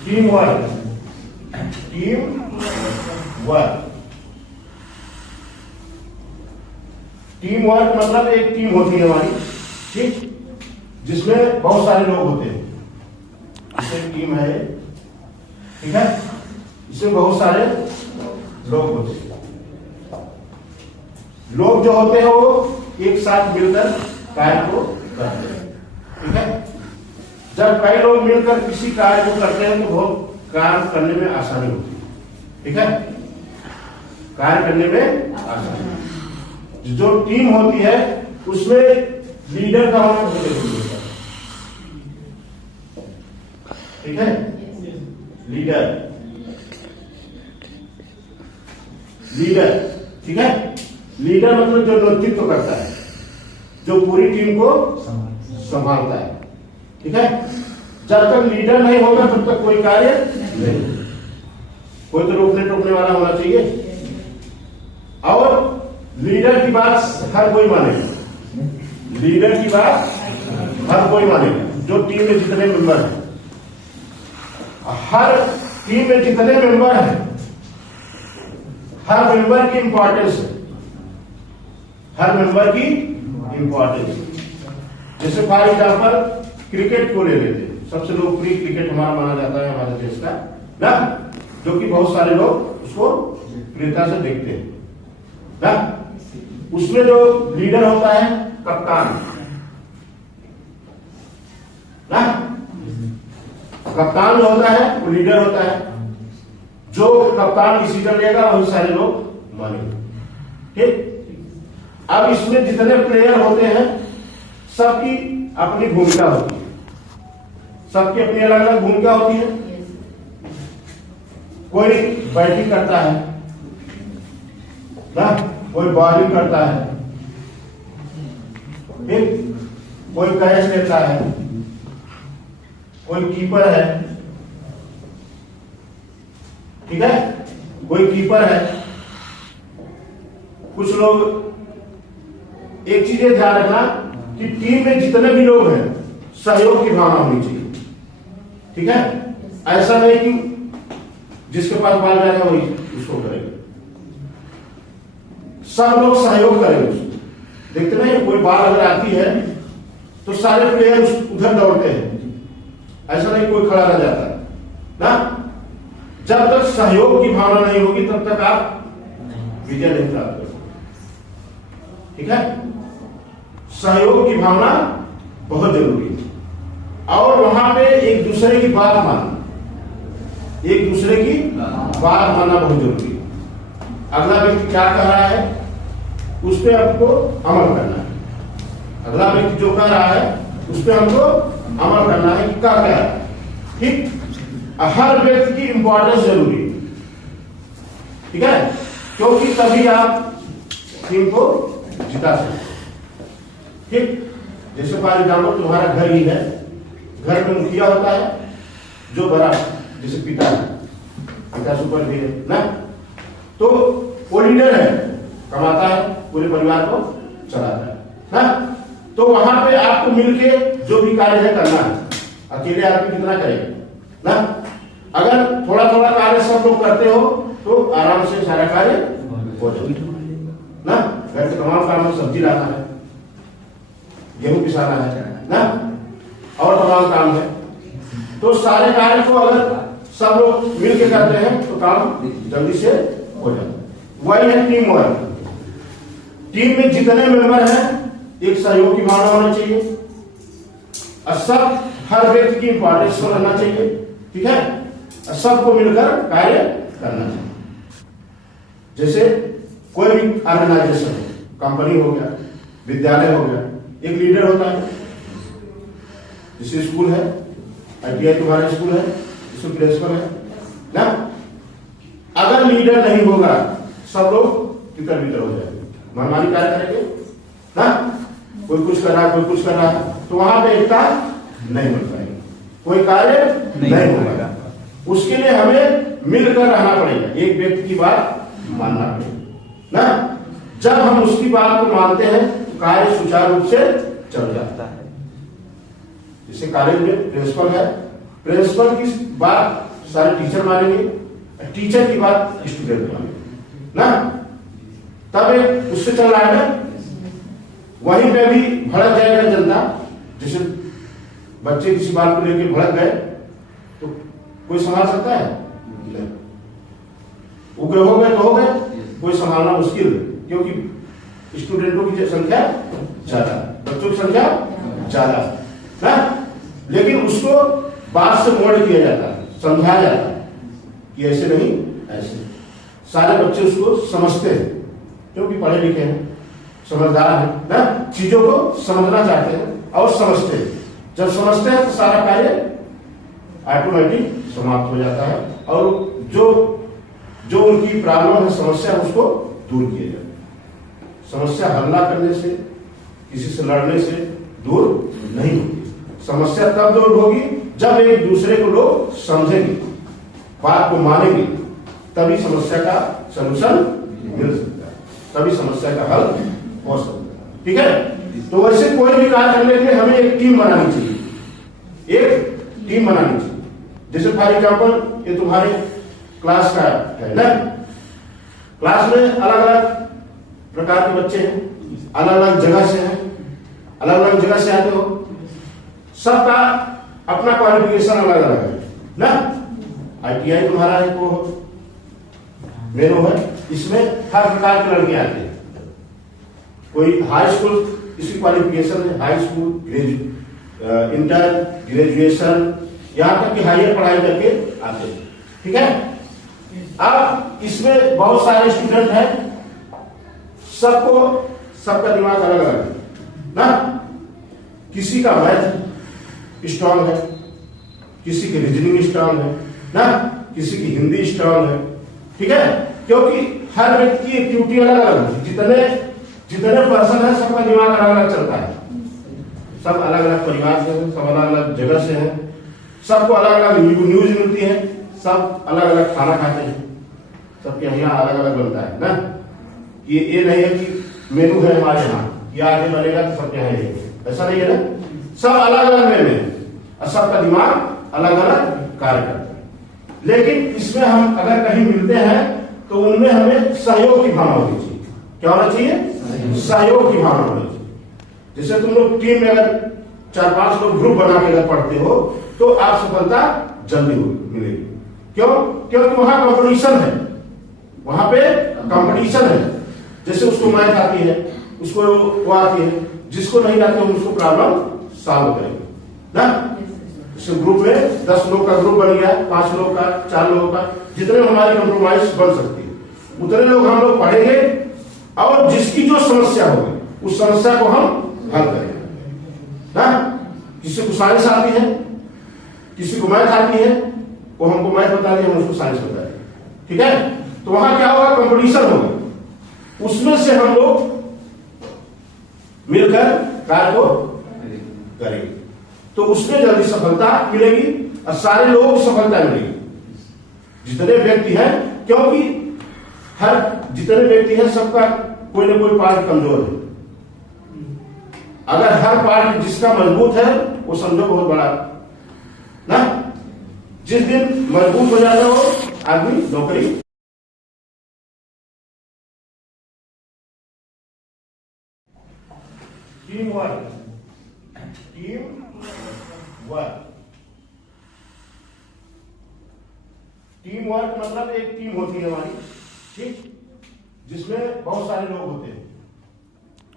Team work, team work. Team work मतलब एक team होती है हमारी, ठीक, जिसमें बहुत सारे लोग होते हैं। जैसे टीम है, ठीक है, इसमें बहुत सारे लोग होते हैं। लोग जो होते हैं वो एक साथ मिलकर कार्य को करते हैं, ठीक है। जब कई लोग मिलकर किसी कार्य को करते हैं तो बहुत कार्य करने में आसानी होती है, ठीक है, कार्य करने में आसानी। जो टीम होती है उसमें लीडर का होना बहुत जरूरी होता है, ठीक है। लीडर, लीडर, ठीक है। लीडर मतलब जो नेतृत्व करता है, जो पूरी टीम को संभालता है, ठीक है। जब तक लीडर नहीं होगा तब तक कोई कार्य नहीं, कोई तो रोकने टोकने वाला होना चाहिए। और लीडर की बात हर कोई मानेगा, लीडर की बात हर कोई मानेगा। जो टीम में जितने मेंबर हैं, हर टीम में जितने मेंबर हैं, हर मेंबर की इंपॉर्टेंस है, हर मेंबर की इंपॉर्टेंस। जैसे फॉर एग्जाम्पल क्रिकेट को ले लेते हैं, सबसे लोकप्रिय क्रिकेट हमारा माना जाता है हमारे देश का ना, जो कि बहुत सारे लोग उसको प्रियता से देखते हैं ना। उसमें जो लीडर होता है कप्तान ना, कप्तान जो होता है वो लीडर होता है। जो कप्तान डिसीजन लेगा वही सारे लोग मानेंगे, ठीक। अब इसमें जितने प्लेयर होते हैं सबकी अपनी भूमिका होती है, सबकी अपनी अलग अलग भूमिका होती है। कोई बैटिंग करता है ना, कोई बॉलिंग करता है, ठीक, कोई कैच लेता है, कोई कीपर है, ठीक है, कोई कीपर है। कुछ लोग, एक चीज ध्यान रखना कि टीम में जितने भी लोग हैं सहयोग की भावना होनी चाहिए, ठीक है। ऐसा नहीं कि जिसके पास बाल जाएगा वही उसको करेगा, सब लोग सहयोग करेंगे उसको। देखते नहीं, कोई बाल अगर आती है तो सारे प्लेयर उधर दौड़ते हैं, ऐसा नहीं कोई खड़ा रह जाता है ना। जब तक सहयोग की भावना नहीं होगी तब तक आप विजय नहीं प्राप्त कर सकते, ठीक है। सहयोग की भावना बहुत जरूरी है। और वहां पे एक दूसरे की बात मानना, एक दूसरे की बात मानना बहुत जरूरी है। अगला व्यक्ति क्या कह रहा है उस पर आपको अमल करना है, अगला व्यक्ति जो कह रहा है उस पर हमको अमल करना है कि क्या क्या है, ठीक। हर व्यक्ति की इंपॉर्टेंस जरूरी है, ठीक है, क्योंकि तभी आप टीम को जिता सकते, ठीक। जैसे फॉर एग्जाम्पल तुम्हारा घर ही है, घर में मुखिया होता है जो बड़ा, जैसे पिता सुपर भी है ना, तो वो लीडर है, कमाता है, पूरे परिवार को चलाता है ना। तो वहां पे आपको मिलके जो भी कार्य है करना है, अकेले आदमी कितना करेगा ना। अगर थोड़ा थोड़ा कार्य सब लोग करते हो तो आराम से सारा कार्य हो जाएगा ना। घर के तमाम काम में सब्जी लाना है, गेहूं पिसाना है ना, और तमाम काम है, तो सारे कार्य को अगर सब लोग मिलके करते हैं तो काम जल्दी से हो जाता है। वही है टीम वर्क। टीम में जितने मेंबर हैं एक सहयोग की भावना होना चाहिए, और सब हर व्यक्ति की इंपॉर्टेंस को रहना चाहिए, ठीक है, और सबको मिलकर कार्य करना चाहिए। जैसे कोई भी ऑर्गेनाइजेशन है, कंपनी हो गया, विद्यालय हो गया, एक लीडर होता है। जैसे स्कूल है, ITI तुम्हारा स्कूल है, इसमें प्रिंसिपल है ना। अगर लीडर नहीं होगा सब लोग तितर बितर हो जाएंगे, मनमानी कार्य करेंगे ना, कोई कुछ कर रहा है, कोई कुछ कर रहा है, तो वहां पे एकता नहीं बन पाएगी, कोई कार्य नहीं होगा। उसके लिए हमें मिलकर रहना पड़ेगा, एक व्यक्ति की बात मानना पड़ेगा ना। जब हम उसकी बात को मानते हैं तो कार्य सुचारू रूप से चल जाता है। जैसे कॉलेज में प्रिंसिपल है, प्रिंसिपल की बात सारे टीचर मानेंगे, टीचर की बात स्टूडेंट मानेंगे ना, तब उससे चल रहा है ना। वहीं पे भी भड़क जाएगा जनता, जैसे बच्चे किसी बात को लेकर भड़क गए तो कोई संभाल सकता है? नहीं। उग्र हो गए तो हो गए, कोई संभालना मुश्किल, क्योंकि स्टूडेंटों की संख्या ज्यादा, बच्चों की संख्या ज्यादा ना। लेकिन उसको बात से मोड़ दिया जाता है, समझाया जाता है कि ऐसे नहीं ऐसे। सारे बच्चे उसको समझते हैं क्योंकि पढ़े लिखे हैं, समझदार है ना, चीजों को समझना चाहते हैं और समझते हैं। जब समझते हैं तो सारा कार्य ऑटोमेटिक समाप्त हो जाता है और जो जो उनकी प्रॉब्लम है, समस्या, उसको दूर किया जाता है। समस्या हल्ला करने से, किसी से लड़ने से दूर नहीं होती। समस्या तब दूर होगी जब एक दूसरे को लोग समझेंगे, बात को मानेंगे, तभी समस्या का सलूशन मिल सकता है, तभी समस्या का हल हो सकता है। ठीक है, तो वैसे कोई भी कार्य करने के लिए हमें एक टीम बनानी चाहिए, एक टीम बनानी चाहिए। जैसे फॉर एग्जाम्पल ये तुम्हारे क्लास का है ना, क्लास में अलग अलग प्रकार के बच्चे हैं, अलग अलग जगह से हैं, अलग अलग जगह से आते हो, सबका अपना क्वालिफिकेशन अलग अलग है ना। ITI तुम्हारा है, वो मेरो है, इसमें हर प्रकार के लड़के आते हैं। कोई हाई स्कूल, इसकी क्वालिफिकेशन है हाई स्कूल, इंटर, ग्रेजुएशन, यहां तक कि हायर पढ़ाई करके आते हैं। ठीक है, अब इसमें बहुत सारे स्टूडेंट हैं, सबका दिमाग अलग अलग है ना। किसी का मैथ स्ट्रांग है, किसी की रीजनिंग स्ट्रांग है ना, किसी की हिंदी स्ट्रांग है। ठीक है, क्योंकि हर व्यक्ति की एक्टिविटी अलग अलग है। जितने पर्सन है, सबका दिमाग अलग अलग चलता है, सब अलग अलग परिवार से हैं, सब अलग अलग जगह से हैं, सबको अलग अलग न्यूज मिलती है, सब अलग अलग खाना खाते हैं, सबके यहाँ अलग अलग बनता है ना। ये नहीं है कि मेनू है हमारे यहाँ, ये आगे बनेगा तो सबके यहाँ यही, ऐसा नहीं है ना। सब अलग अलग मेनू है और सबका दिमाग अलग अलग कार्य करता है। लेकिन इसमें हम अगर कहीं मिलते हैं तो उनमें हमें सहयोग की भावना होनी चाहिए। क्या होना चाहिए? सहयोग की भावना होनी चाहिए। जैसे तुम लोग टीम में अगर 4-5 लोग ग्रुप बना के अगर पढ़ते हो तो आप सफलता जल्दी मिलेगी। क्यों? क्योंकि वहां कंपटीशन है, वहां पे कंपटीशन है। जैसे उसको मैथ आती है, उसको वो आती है, जिसको नहीं आती है उसको प्रॉब्लम सॉल्व करेंगे ना। जैसे ग्रुप में 10 लोग का ग्रुप बन गया, 5 लोग का, 4 लोगों का, जितने हमारी कंप्रोमाइज बन सकती है उतने लोग हम लोग पढ़ेंगे और जिसकी जो समस्या होगी उस समस्या को हम हल करेंगे ना। किसी को साइंस आती है, किसी को मैथ आती है, वो हमको मैथ बता दिया, हम उसको साइंस बता दें। ठीक है, तो वहां क्या होगा? कंपटीशन होगा, उसमें से हम लोग मिलकर कार्य को करेंगे तो उसमें जल्दी सफलता मिलेगी और सारे लोगों को सफलता मिलेगी, जितने व्यक्ति हैं। क्योंकि जितने व्यक्ति हैं सबका कोई ना कोई पार्ट कमजोर है। अगर हर पार्ट जिसका मजबूत है वो समझो बहुत बड़ा ना। जिस दिन मजबूत हो जाता हो आदमी नौकरी। टीम वर्क, टीम वर्क मतलब एक टीम होती है हमारी, ठीक, जिसमें बहुत सारे लोग होते हैं।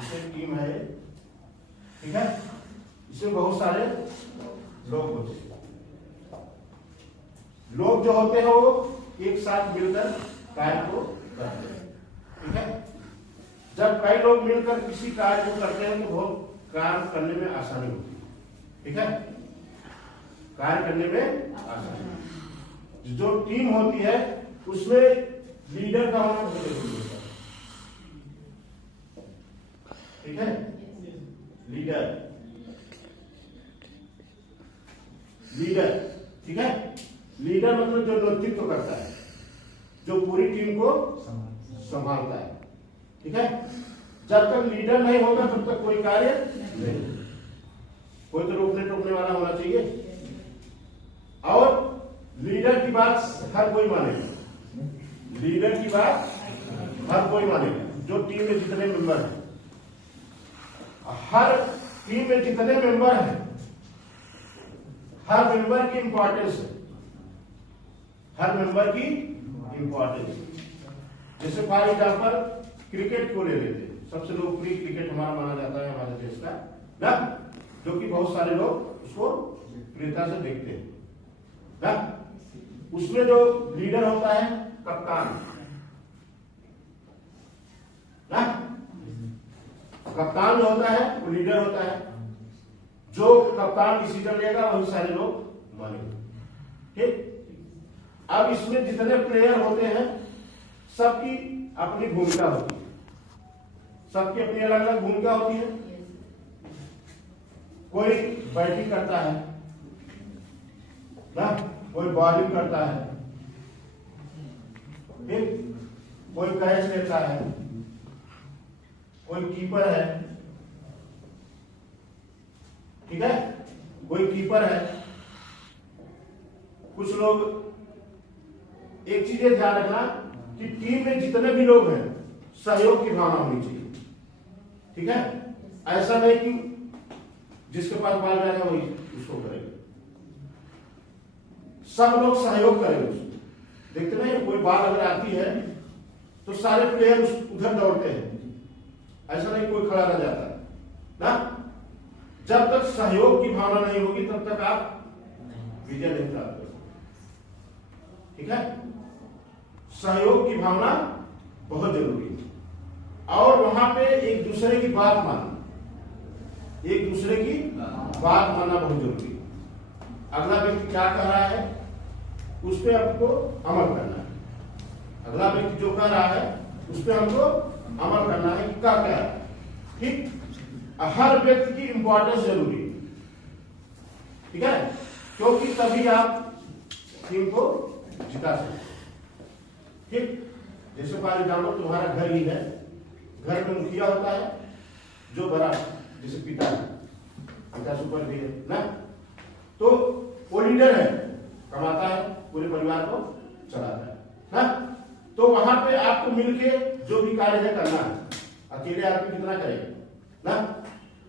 इसे टीम है, ठीक है, इसमें बहुत सारे लोग होते हैं। लोग जो होते हैं वो एक साथ मिलकर कार्य को करते हैं। ठीक है, जब कई लोग मिलकर किसी कार्य को करते हैं तो बहुत कार्य करने में आसानी होती है। ठीक है, कार्य करने में आसानी। जो टीम होती है उसमें लीडर का होना बहुत जरूरी होता है। ठीक है, लीडर, ठीक है, लीडर मतलब जो नेतृत्व करता है, जो पूरी टीम को संभालता है। ठीक है, जब तक लीडर नहीं होगा तब तक कोई कार्य नहीं। कोई तो रोकने टोकने वाला होना चाहिए। और लीडर की बात हर कोई मानेगा, लीडर की बात हर कोई मानेगा। जो टीम में जितने मेंबर हैं, हर टीम में जितने मेंबर हैं, हर मेंबर की इंपॉर्टेंस है, हर मेंबर की इंपॉर्टेंस। जैसे फॉर एग्जाम्पल क्रिकेट को ले लेते हैं, सबसे लोकप्रिय क्रिकेट हमारा माना जाता है हमारे देश का ना, जो कि बहुत सारे लोग उसको प्रियता से देखते हैं ना। उसमें जो लीडर होता है कप्तान ना, कप्तान जो होता है वो लीडर होता है। जो कप्तान डिसीजन लेगा वही सारे लोग मानेंगे। ठीक, अब इसमें जितने प्लेयर होते हैं सबकी अपनी भूमिका होती है, सबकी अपनी अलग अलग भूमिका होती है। कोई बैटिंग करता है ना, कोई बॉलिंग करता है, ठीक, कोई कैच लेता है, कोई कीपर है, ठीक है, कोई कीपर है। कुछ लोग, एक चीज ध्यान रखना कि टीम में जितने भी लोग हैं सहयोग की भावना होनी चाहिए, ठीक है। ऐसा नहीं कि जिसके पास बाल जाएगा वही उसको करेगा, सब लोग सहयोग करेंगे उसको। देखते नहीं, कोई बाल अगर आती है तो सारे प्लेयर उधर दौड़ते हैं, ऐसा नहीं कोई खड़ा रह जाता है ना। जब तक सहयोग की भावना नहीं होगी तब तक आप विजय नहीं प्राप्त कर सकते, ठीक है। सहयोग की भावना बहुत जरूरी है, और वहां पे एक दूसरे की बात मानना, एक दूसरे की बात मानना बहुत जरूरी है। अगला व्यक्ति क्या कह रहा है उस पर आपको अमल करना है, अगला व्यक्ति जो कह रहा है उस पर हमको अमल करना है कि क्या है, ठीक। हर व्यक्ति की इंपॉर्टेंस जरूरी है, ठीक है, क्योंकि तभी आप टीम को जिता सकते, ठीक। जैसे फॉर एग्जाम्पल तुम्हारा घर ही है, घर में मुखिया होता है जो बड़ा, जैसे पिता है, पिता सुपर भी है ना, तो वो लीडर है, कमाता है, पूरे परिवार को चलाता है ना। तो वहां पे आपको मिलके जो भी कार्य है करना है, अकेले आदमी कितना करेगा ना।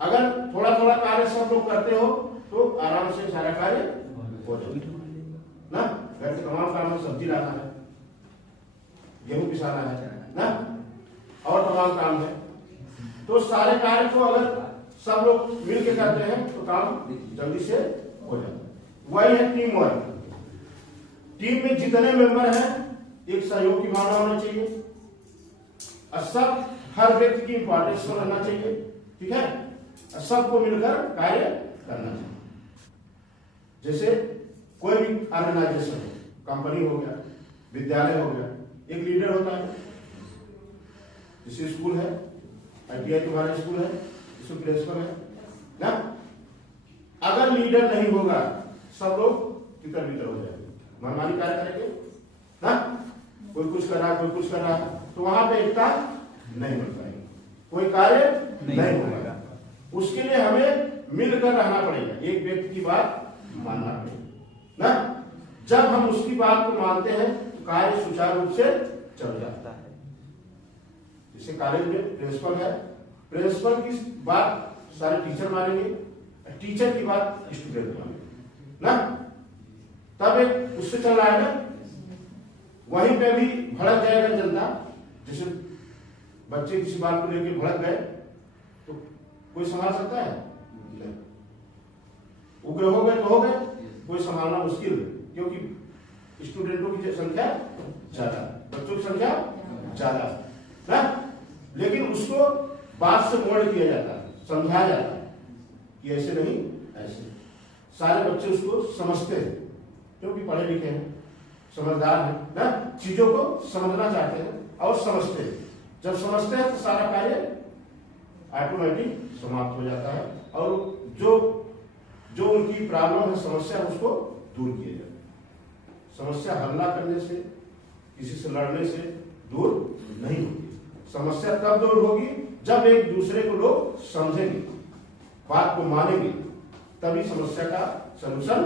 अगर थोड़ा थोड़ा कार्य सब लोग करते हो तो आराम से सारा कार्य हो जाएगा ना। घर के तमाम काम में सब्जी लाना है, गेहूं पिसाना है ना, और तमाम काम है, तो सारे कार्य को अगर सब लोग मिलकर करते हैं तो काम जल्दी से हो जाता है। वही है टीम वर्क। टीम में जितने मेंबर हैं एक सहयोग की भावना होना चाहिए, और सब हर व्यक्ति की इंपॉर्टेंस को रहना चाहिए, ठीक है, और सबको मिलकर कार्य करना चाहिए। जैसे कोई भी ऑर्गेनाइजेशन है, कंपनी हो गया, विद्यालय हो गया, एक लीडर होता है। जैसे स्कूल है, ITI तुम्हारा स्कूल है, इसमें प्रिंसिपल है ना। अगर लीडर नहीं होगा सब लोग तितर बितर हो जाएंगे, मनमानी कार्य करेंगे ना, कोई कुछ कर रहा, कोई कुछ कर रहा, तो वहां पे एकता नहीं मिल पाएगी, कोई कार्य नहीं होगा। उसके लिए हमें मिलकर रहना पड़ेगा, एक व्यक्ति की बात मानना पड़ेगा ना। जब हम उसकी बात को मानते हैं तो कार्य सुचारू रूप से चल जाता है। जैसे कॉलेज में प्रिंसिपल है, प्रिंसिपल की बात सारे टीचर मानेंगे, टीचर की बात स्टूडेंट मानेंगे ना, तब एक उससे चल रहा है ना। वहीं पे भी भड़क जाएगा जनता, जैसे बच्चे किसी बात को लेकर भड़क गए तो कोई संभाल सकता है? नहीं। उग्र हो गए तो हो गए, कोई संभालना मुश्किल है, क्योंकि स्टूडेंटों की संख्या ज्यादा, बच्चों की संख्या ज्यादा ना। लेकिन उसको बात से मोड़ दिया जाता है, समझाया जाता है कि ऐसे नहीं ऐसे। सारे बच्चे उसको समझते हैं क्योंकि पढ़े लिखे हैं, समझदार हैं ना, चीजों को समझना चाहते हैं और समझते हैं। जब समझते हैं तो सारा कार्य ऑटोमेटिक समाप्त हो जाता है, और जो उनकी प्रॉब्लम है, समस्या है, उसको दूर किया जाता है। समस्या हल्ला करने से, किसी से लड़ने से दूर नहीं होती। समस्या तब दूर होगी जब एक दूसरे को लोग समझेंगे, बात को मानेंगे, तभी समस्या का सलूशन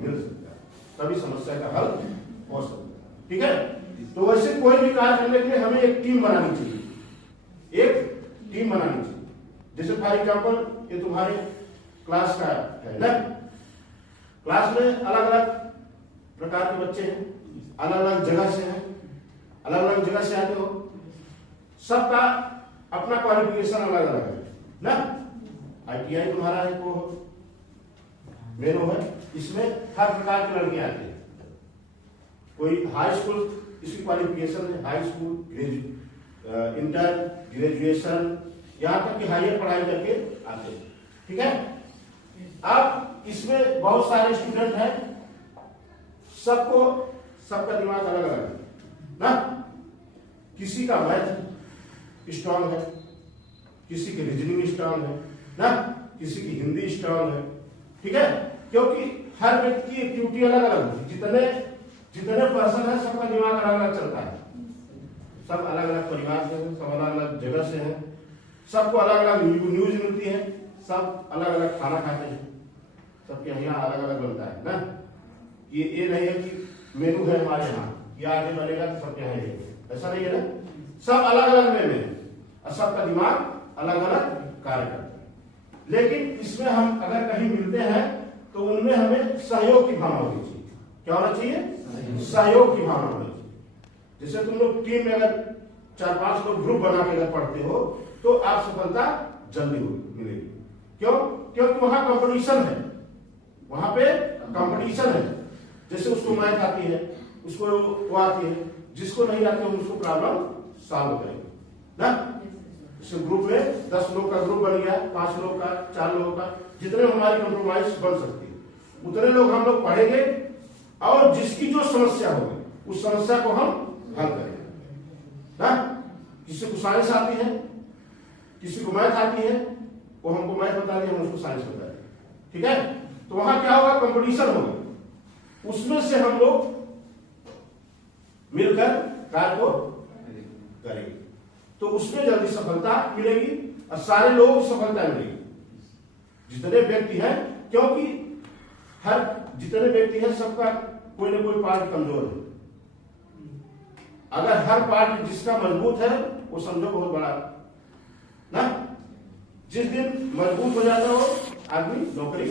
मिल सकता है, तभी समस्या का हल हो सकता। ठीक है, तो वैसे कोई भी कार्य करने के लिए हमें एक टीम बनानी चाहिए, एक टीम बनानी चाहिए। जैसे फॉर एग्जाम्पल ये तुम्हारे क्लास का है ना, क्लास में अलग अलग प्रकार के बच्चे हैं, अलग अलग जगह से हैं, अलग अलग जगह से आते हो, सबका अपना क्वालिफिकेशन अलग अलग है ना। ITI तुम्हारा है तो मेनो है, इसमें हर प्रकार के लड़के आते हैं। कोई हाई स्कूल इसकी क्वालिफिकेशन है, हाई स्कूल, इंटर, ग्रेजुएशन, यहां तक कि हायर पढ़ाई करके आते हैं। ठीक है, अब इसमें बहुत सारे स्टूडेंट हैं, सबका दिमाग अलग अलग है ना। किसी का मैथ स्ट्रांग है, किसी की रीजनिंग स्ट्रांग है ना, किसी की हिंदी स्ट्रांग है। ठीक है, क्योंकि हर व्यक्ति की एक्टिविटी अलग अलग है। जितने पर्सन है सबका दिमाग अलग अलग चलता है, सब अलग अलग परिवार से हैं, सब अलग अलग जगह से हैं, सबको अलग अलग न्यूज मिलती है, सब अलग अलग खाना खाते हैं, सबके यहाँ अलग अलग बनता है ना। ये नहीं है कि मेनू है हमारे यहाँ, ये आगे बनेगा तो सबके यहाँ ये, ऐसा नहीं है ना। सब अलग अलग वे में और सबका दिमाग अलग अलग कार्य करता है। लेकिन इसमें हम अगर कहीं मिलते हैं तो उनमें हमें सहयोग की भावना होनी चाहिए। क्या होना चाहिए? सहयोग की भावना होनी चाहिए। जैसे तुम लोग टीम में अगर 4-5 लोग ग्रुप बना के अगर पढ़ते हो तो आप सफलता जल्दी मिलेगी। क्यों? क्योंकि वहां कंपटीशन है, वहां पे कंपटीशन है। जैसे उसको मैथ आती है, उसको वो आती है, जिसको नहीं आती है उसको प्रॉब्लम सॉल्व करेंगे ना। इस ग्रुप में 10 लोग का ग्रुप बन गया, 5 लोग का, 4 लोगों का, जितने हमारी कंप्रोमाइज बन सकती है उतने लोग हम लोग पढ़ेंगे और जिसकी जो समस्या होगी उस समस्या को हम हल करेंगे ना। किसी को साइंस आती है, किसी को मैथ आती है, वो हमको मैथ बता दिया, हम उसको साइंस बता दें। ठीक है, तो वहां क्या होगा? कंपटीशन होगा, उसमें से हम लोग मिलकर कार्य को करेंगे तो उसमें जल्दी सफलता मिलेगी और सारे लोगों को सफलता मिलेगी, जितने व्यक्ति हैं। क्योंकि हर जितने व्यक्ति हैं सबका कोई ना कोई पार्ट कमजोर है। अगर हर पार्ट जिसका मजबूत है वो समझो बहुत बड़ा ना। जिस दिन मजबूत हो जाता हो आदमी नौकरी